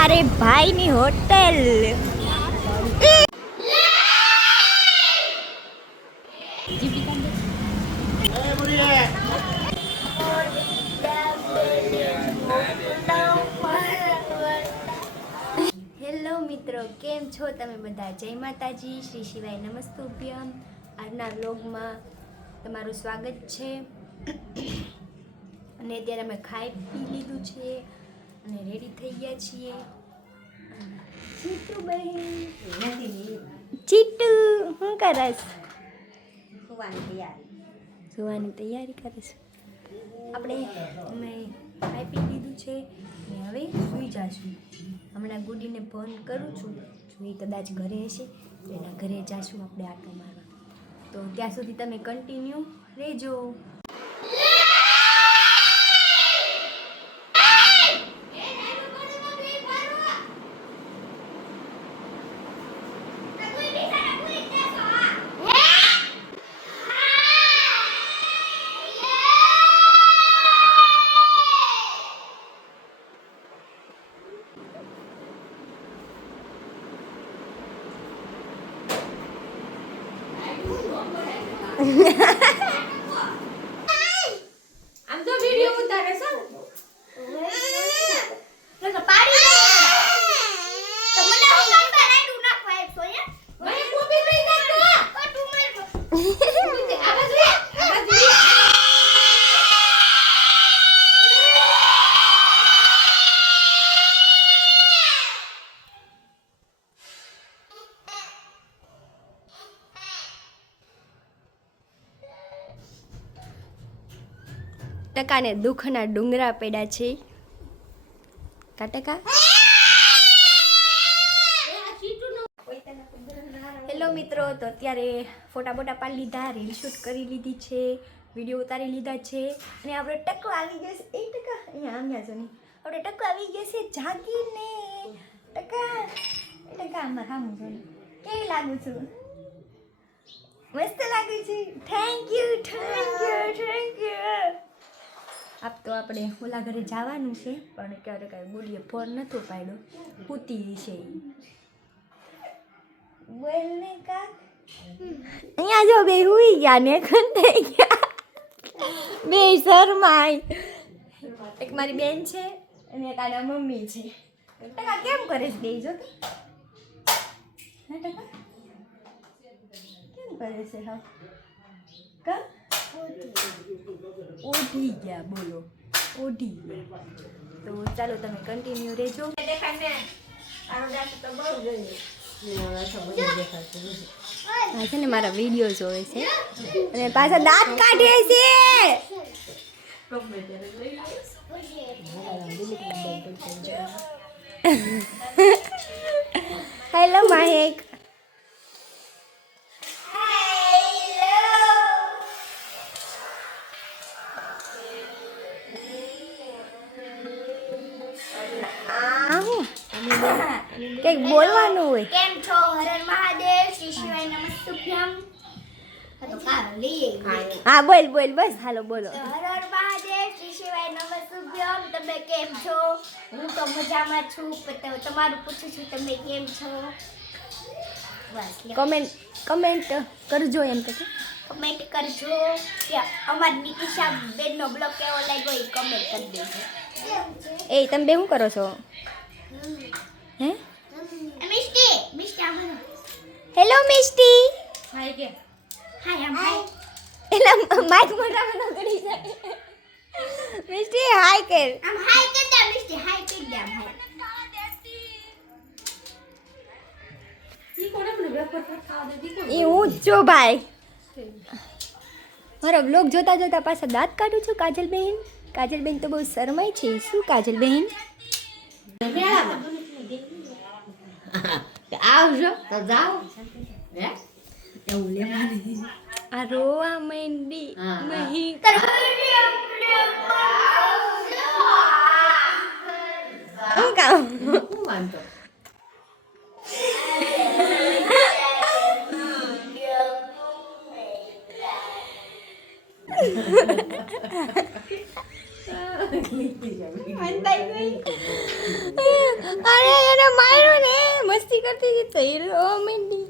મારે ભાઈની hotel. Hello મિત્રો, કેમ છો તમે બધા? જય માતાજી, શ્રી શિવાય નમસ્તુભ્યમ. આજના વ્લોગમાં તમારું સ્વાગત છે. અને અત્યારે અમે ખાઈ પી લીધું છે અને રેડી થઈ ગયા છીએ. ચીટુ બહેન, ચીટુ શું કરસ? સુવાની તૈયારી કરીશ. અમે ખાઈ પી લીધું છે ને હવે સૂઈ જશું. હમણાં ગુડીને ફોન કરું છું, જો એ કદાચ ઘરે હશે તો એના ઘરે જઈશું આપણે આટો મારવા. તો ત્યાં સુધી તમે કન્ટિન્યુ રહેજો. આમ તો વિડિયો ઉતારે છે. લગા પાડી દે. તો મને હું કામ બનાવ્યું ના ખાય તો યાર. મને કોપી થઈ જાય તો તું માર. આ બાજુ ટકાને દુઃખના ડુંગરા પડ્યા છે. કાટકા હેલો મિત્રો, તો અત્યારે ફોટા પાડી લીધા, રીલ શૂટ કરી લીધી છે, વિડીયો ઉતારી લીધા છે અને આપણે ટકો આવી ગયો છે. એ ટકા અહીંયા આમ્યા છો નહીં, આપણે ટકો આવી ગયો છે જાગીને. ટકા આમાં ખામું છું. કેવી લાગુ છું? મસ્ત લાગુ છે. Thank you. આપ તો આપણે ઓલા ઘરે જવાનું છે પણ ક્યારે કાંઈ બોલીએ ફોન નતો પાડ્યો. પૂતી છે બોલ ને કાક. અહીંયા જો બે હુઈ ગયા ને થઈ ગયા બે શરમાય. એક મારી બેન છે અને એક આના મમ્મી છે. ટકા કેમ કરે છે બે જો? ટકા કેમ કરે છે? હા કા ઓઢી ગયા, બોલો ઓઢી ગયા. તો ચાલો તમે કન્ટિન્યુ રહેજો. હા છે ને મારા વિડીયો જોવે છે અને પાછા દાંત કાઢે છે. હેલો માહેક. કઈક બોલવાનું હોય. કેમ છો? હર મહાદેવ, શ્રી શિવાય નમસ્તુભ્યમ. તો કારો લઈએ. હા બોલ બસ હાલો બોલો. હર મહાદેવ, શ્રી શિવાય નમસ્તુભ્યમ. તમે કેમ છો? હું તો મજામાં છું. તમારું પૂછું છું તમે કેમ છો? બસ કમેન્ટ કરજો એમ કે કમેન્ટ કરજો કે અમારી નિકિશા બેનનો બ્લોગ કેવો લાગ્યો એ કમેન્ટ કરી દેજો. એ તમે બે શું કરો છો? હે મિસ્ટી હેલો મિસ્ટી. હાય કે હાય આમ હાય એલા માઈક મોઢામાં ન કરી જાય. મિસ્ટી હાય કે આમ હાય કે દે મિસ્ટી હાય કે દે આમ હાય. ઈ કોને મને વેફર ખાવા દે દી કોણ? ઈ હું જ છું ભાઈ. મારો બ્લોગ જોતા પાછા દાંત કાઢું છું. કાજલ બેન તો બહુ શરમાય છે. શું કાજલ બેન? આવજો તો જાઓ. હે એવું લેવાની આ રોવા માંડી મહી. હું કામ હું વાંધો અરે એને માર્યો ને મસ્તી કરતી હતી તો હીરો મીંડી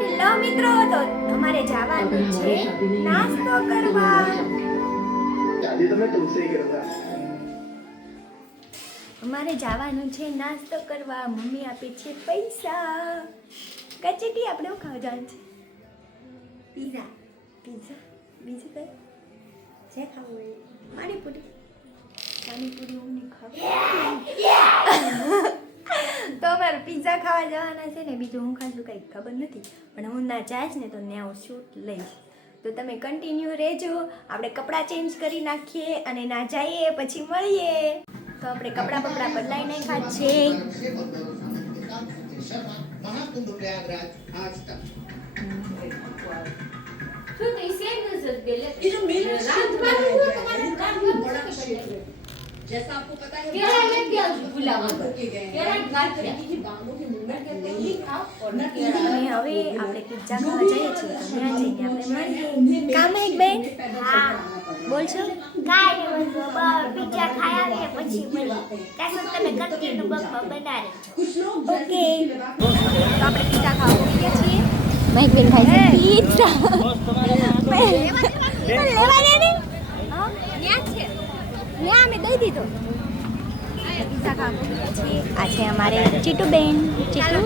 હેલો મિત્રો, તો અમારે જવાનું છે નાસ્તો કરવા. અમારે જવાનું છે નાસ્તો કરવા. મમ્મી આપે છે પૈસા. કચેટી આપણે શું ખાવા જવાનું છે? પીઝા. પીઝા બીજું કઈ જે ખાવું હોય? પાણીપુરી. પાણીપુરી હું નહીં ખાવું. તો અમારે પીઝા ખાવા જવાના છે ને. બીજું હું ખાશું કંઈ ખબર નથી, પણ હું ના જઈશ ને તો ત્યાં હું શૂટ લઈશ. તો તમે કન્ટિન્યુ રહેજો. આપણે કપડાં ચેન્જ કરી નાખીએ અને ના જઈએ પછી મળીએ. તો આપણે કપડાં બદલાઈ નાખ્યા છે. जैसा आपको पता है હવે આપણે પિઝા ખાવા જઈએ છીએ. તો ત્યાં જઈને આપણે મળીએ. કામ એક બેન બોલશો? પિઝા ખાયા પછી ત્યાં તમે કન્ટિન્યુ બનાવે. ઓકે, તો આપણે પિઝા ખાવા જઈએ છીએ. મહેક બેન ખાય છે પિઝા. લેવા દે ને. ત્યાં છે, ત્યાં અમે દઈ દીધો. પિઝા ખાવા છીએ. આ છે અમારે ચીટુ બેન. ચીટુ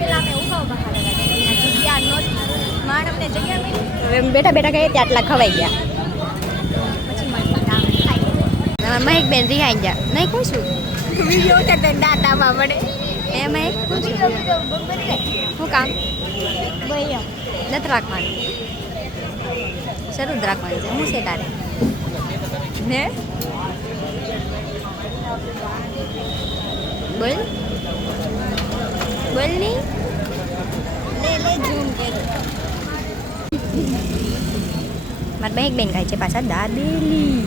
પેલા અમે ઉભા ખાવા જગ્યા નહોતી. માણ અમને જગ્યા મળી. હવે બેઠા બેઠા ખાઈએ ત્યાં આટલા ખવાઈ ગયા. પછી મહેક બેન રિહાઈ ગયા. નહીં પૂછું વિડીયો ઉતારતા દાંતામાં પડે એમ. શું કામ નથી રાખવાનું? શરૂ જ રાખવાનું છે. હું છે તારે ને? બોલ બોલ ની. લે ઝૂમ કર. મારા બેન બેન ખાય છે પાછા દાબેલી.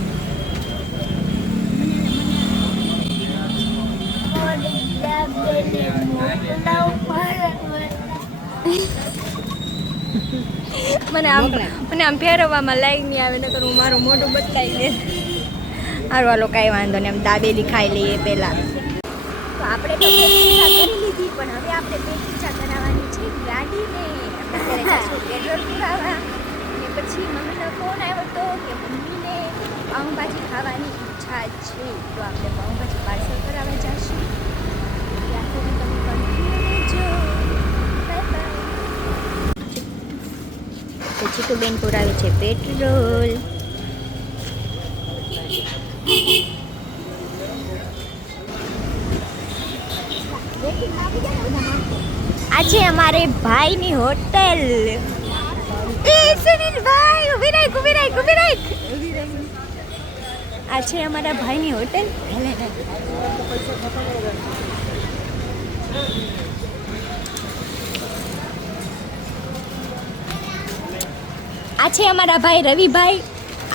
મને આમ ફેરવવામાં લાઈક નહીં આવે, નકર હું મારું મોઢું બદલાઈ દે. સારું હાલો, કાંઈ વાંધો નહીં. આમ દાબેલી ખાઈ લઈએ પહેલાં. તો આપણે તો પેટ પીઝા કરી લીધી, પણ હવે આપણે પેટ પીઝા કરાવવાની છે ગાડીને. આપણે જઈશું પેટ્રોલ પુરાવા. અને પછી મમ્મીનો ફોન આવ્યો હતો કે મમ્મીને પાઉંભાજી ખાવાની ઈચ્છા છે. તો આપણે પાઉંભાજી પાર્સલ કરાવવા જઈશું. ત્યાં સુધી તમે કન્ટિન્યુ રહેજો. Bye bye. તો ચીટુબેન પુરાવે છે પેટ્રોલ. આ છે અમારે ભાઈની હોટેલ. એ સુનિલ ભાઈ ઉભી રાખ, ઉભી રાખ, ઉભી રાખ. આ છે અમારા ભાઈની હોટેલ. આ છે અમારા ભાઈ રવિભાઈ.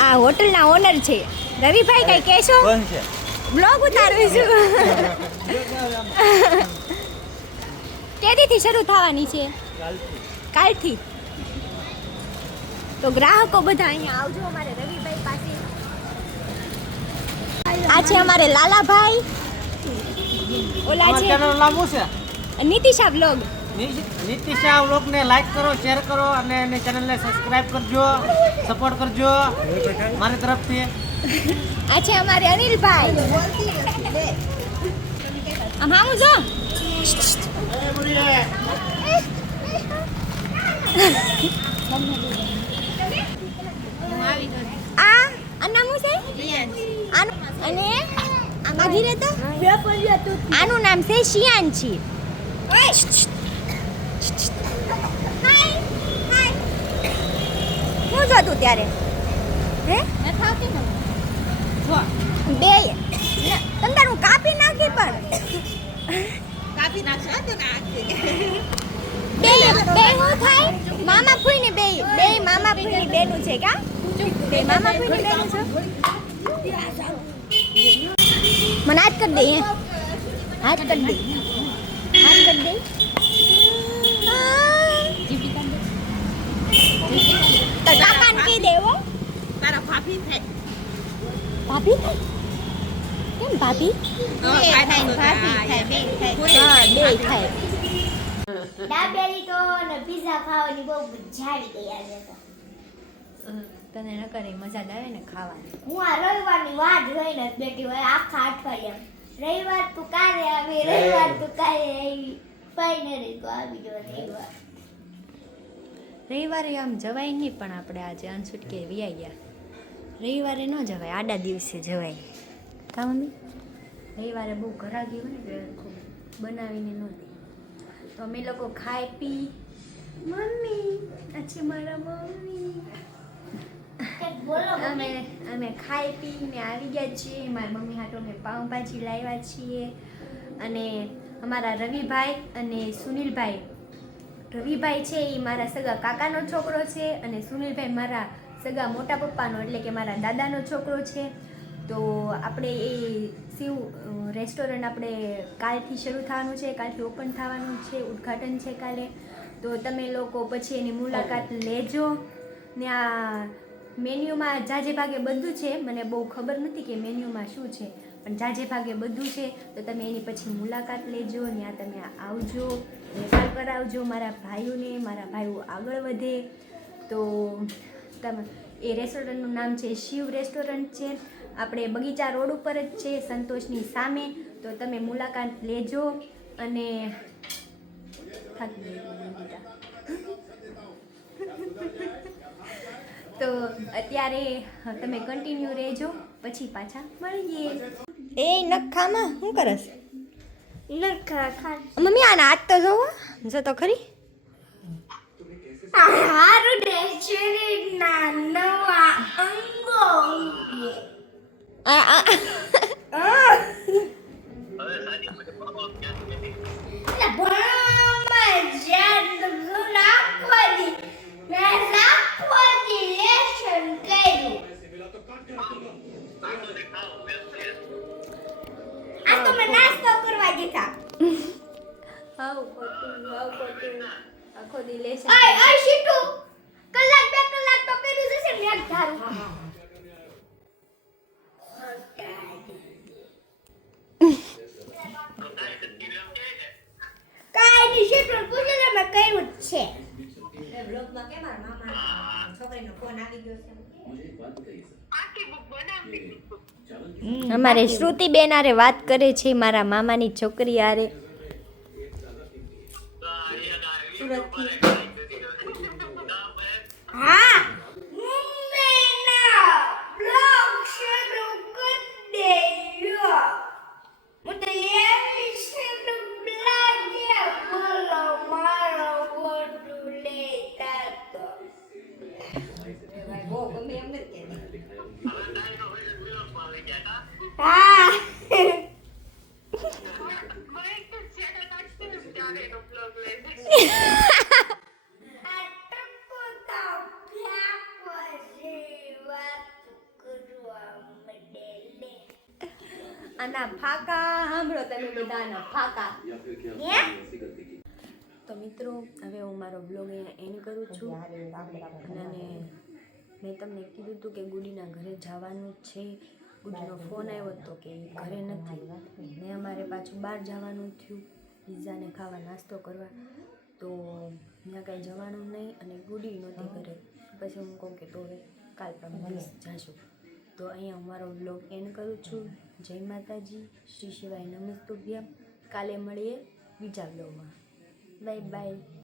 આ હોટલના ઓનર છે. રવિભાઈ કઈ કહેશો? બ્લોગ ઉતારું છું. કેદીથી શરૂ થવાની છે? કાલથી. તો ગ્રાહકો બધા અહીંયા આવજો અમારે રવિભાઈ પાસે. આ છે અમારે લાલાભાઈ. ઓલા છે નીતિશા બ્લોગ. નીતિશા વ્લોગને લાઈક કરો, શેર કરો અને એની ચેનલને સબસ્ક્રાઇબ કરજો, સપોર્ટ કરજો મારી તરફથી. આ છે અમારે અનિલભાઈ. આમ હામું જો. આ નામ છે અને આમાં રહેતો. આનું નામ છે શિયાંશી. શું જોતું ત્યારે? હે બે તમ તારું કાપી નાખી, પણ काफी नाचना तो ना બે બે હું થાય મામા ફૂઈ ને બે મામા ફૂઈ ની બેનું છે કા? બે મામા ફૂઈ ની બેનું છે. મને હાથ કરી દે હાથ કરી દે હાથ કરી દે તો કાકાને કહી દેવો તારા ભાભી થાય ભાભી થાય કેમ ભાભી હા બે થાય દાબેલી તો ને પીઝા ખાવાની બહુ મજા આવી ગઈ આજે તો તને ન કરે મજા જ આવે ને ખાવાની હું આ રવિવારની વાટ જોઈને જ બેઠી હોય આખા અઠવાડિયા રવિવાર તું કાલે આવી રવિવાર તું કાલે આવી ફાઇનલી તો આવી ગયો રવિવાર રવિવારે આમ જવાય નહીં પણ આપણે આજે અનછૂટકે વ્યાઈ ગયા રવિવારે ન જવાય આડા દિવસે જવાય કા મમ્મી રવિવારે બહુ ઘરાગી હોય ને ખૂબ બનાવીને ન દે તો અમે લોકો ખાઈ પી મમ્મી અચ્છી મારા મમ્મી અમે ખાઈ પીને આવી ગયા છીએ મારી મમ્મી હાટો અમે પાઉંભાજી લાવ્યા છીએ અને અમારા રવિભાઈ અને સુનિલભાઈ રવિભાઈ છે એ મારા સગા કાકાનો છોકરો છે અને સુનિલભાઈ મારા સગા મોટા પપ્પાનો એટલે કે મારા દાદાનો છોકરો છે તો આપણે એ શિવ રેસ્ટોરન્ટ આપણે કાલથી શરૂ થવાનું છે કાલથી ઓપન થવાનું છે ઉદ્ઘાટન છે કાલે તો તમે લોકો પછી એની મુલાકાત લેજો ને આ મેન્યુમાં જાજે ભાગે બધું છે મને બહુ ખબર નથી કે મેન્યુમાં શું છે પણ જાજે ભાગે બધું છે તો તમે એની પછી મુલાકાત લેજો ત્યાં તમે આવજો વેપાર કરાવજો મારા ભાઈઓને મારા ભાઈઓ આગળ વધે તો તમે એ રેસ્ટોરન્ટનું નામ છે શિવ રેસ્ટોરન્ટ છે આપણે બગીચા રોડ ઉપર જ છે સંતોષની સામે તો તમે મુલાકાત લેજો અને તો અત્યારે તમે કન્ટિન્યુ રહેજો પછી પાછા મળીએ એ નખામાં શું કરસ મમ્મી આના હાથ તો જોવો જો તો ખરી હારું રેસ્ટોરન્ટના નવા અંગો નાસ્તો કરવા દીધા આખો દી લેશે ઓય શીટુ કલાક બે કલાક તો કર્યું જશે ને એક ધારું કાઈ ની શીટુ પૂછે ને મેં કર્યું જ છે એ બ્લોગમાં કે મારા મામા છોકરીનો ફોન આવી ગયો છે અમારે શ્રુતિબેન આરે વાત કરે છે મારા મામાની છોકરી આરે હા મુંબઈના બ્લોગ શરૂ કરી દેયો મુતે એવી શરૂ બ્લાગે બોલો મારો વોટુ લેતા તો ભાઈ બહુ ગમે એમ નથી હા આના ફાકા સાંભળો તમે બધાના ફાકા તો મિત્રો હવે હું મારો બ્લોગ અહીંયા એન્ડ કરું છું અને મેં તમને કીધું હતું કે ગુડીના ઘરે જવાનું છે ગુડીનો ફોન આવ્યો હતો કે ઘરે નથી ને અમારે પાછું બહાર જવાનું થયું પિઝાને ખાવા નાસ્તો કરવા તો ત્યાં કાંઈ જવાનું નહીં અને ગુડી નહોતી ઘરે પછી હું કહું કે તો હવે કાલ પરમ જાશું તો અહીંયા હું મારો બ્લોગ એન્ડ કરું છું જય માતાજી શ્રી શિવાય નમસ્તુભ્યમ કાલે મળીએ બીજા બ્લોગમાં બાય બાય